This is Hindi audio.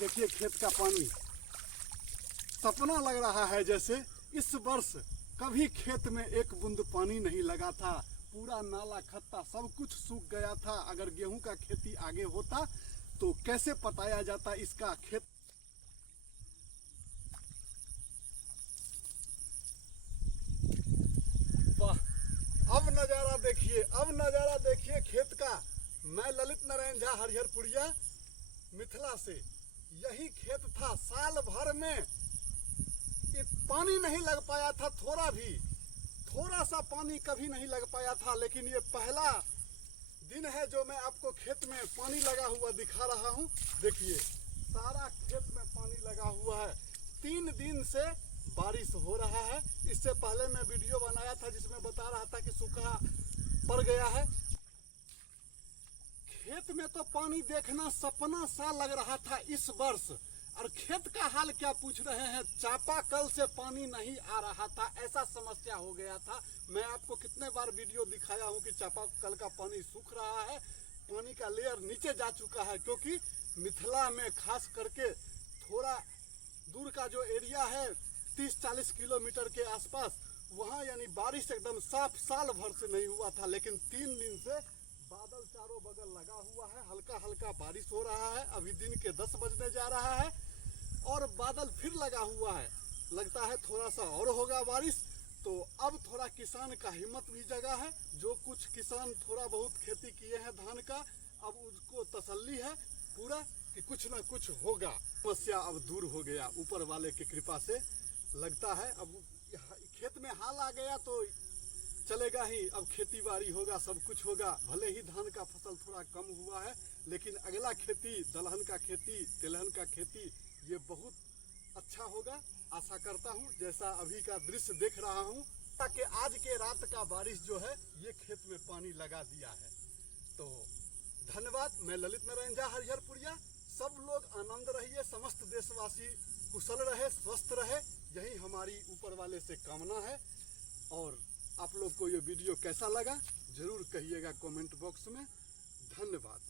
देखिए खेत का पानी, सपना लग रहा है जैसे इस वर्ष कभी खेत में एक बूंद पानी नहीं लगा था। पूरा नाला खत्ता सब कुछ सूख गया था। अगर गेहूं का खेती आगे होता तो कैसे पताया जाता इसका खेत। वाह, अब नजारा देखिए, अब नजारा देखिए खेत का। मैं ललित नारायण झा, हरिहरपुरिया, मिथिला से। यही खेत था, साल भर में पानी नहीं लग पाया था, थोड़ा सा पानी कभी नहीं लग पाया था। लेकिन ये पहला दिन है जो मैं आपको खेत में पानी लगा हुआ दिखा रहा हूँ। देखिए सारा खेत में पानी लगा हुआ है। 3 दिन से बारिश हो रहा है। इससे पहले मैं वीडियो बनाया था जिसमें बता रहा था कि सूखा पड़ गया है। खेत में तो पानी देखना सपना सा लग रहा था इस वर्ष। और खेत का हाल क्या पूछ रहे हैं, चापाकल से पानी नहीं आ रहा था, ऐसा समस्या हो गया था। मैं आपको कितने बार वीडियो दिखाया हूं कि चापाकल का पानी सूख रहा है, पानी का लेयर नीचे जा चुका है। क्योंकि मिथिला में खास करके थोड़ा दूर का जो एरिया है 30-40 किलोमीटर के आसपास, वहां यानी बारिश एकदम साफ साल भर से नहीं हुआ था। लेकिन 3 दिन से बादल चारों बगल लगा हुआ है, हल्का हल्का बारिश हो रहा है। अभी दिन के 10 बजने जा रहा है और बादल फिर लगा हुआ है। लगता है थोड़ा सा और होगा बारिश। तो अब थोड़ा किसान का हिम्मत भी जगा है। जो कुछ किसान थोड़ा बहुत खेती किए हैं धान का, अब उसको तसल्ली है पूरा कि कुछ ना कुछ होगा। समस्या अब दूर हो गया ऊपर वाले की कृपा से। लगता है अब खेत में हाल आ गया तो चलेगा ही। अब खेती बाड़ी होगा, सब कुछ होगा। भले ही धान का फसल थोड़ा कम हुआ है, लेकिन अगला खेती, दलहन का खेती, तिलहन का खेती, ये बहुत अच्छा होगा। आशा करता हूँ जैसा अभी का दृश्य देख रहा हूँ, ताकि आज के रात का बारिश जो है ये खेत में पानी लगा दिया है। तो धन्यवाद। मैं ललित नारायण झा, हरिहरपुरिया। सब लोग आनंद रहिए, समस्त देशवासी कुशल रहे, स्वस्थ रहे, यही हमारी ऊपर वाले से कामना है। और आप लोग को ये वीडियो कैसा लगा जरूर कहिएगा कमेंट बॉक्स में। धन्यवाद।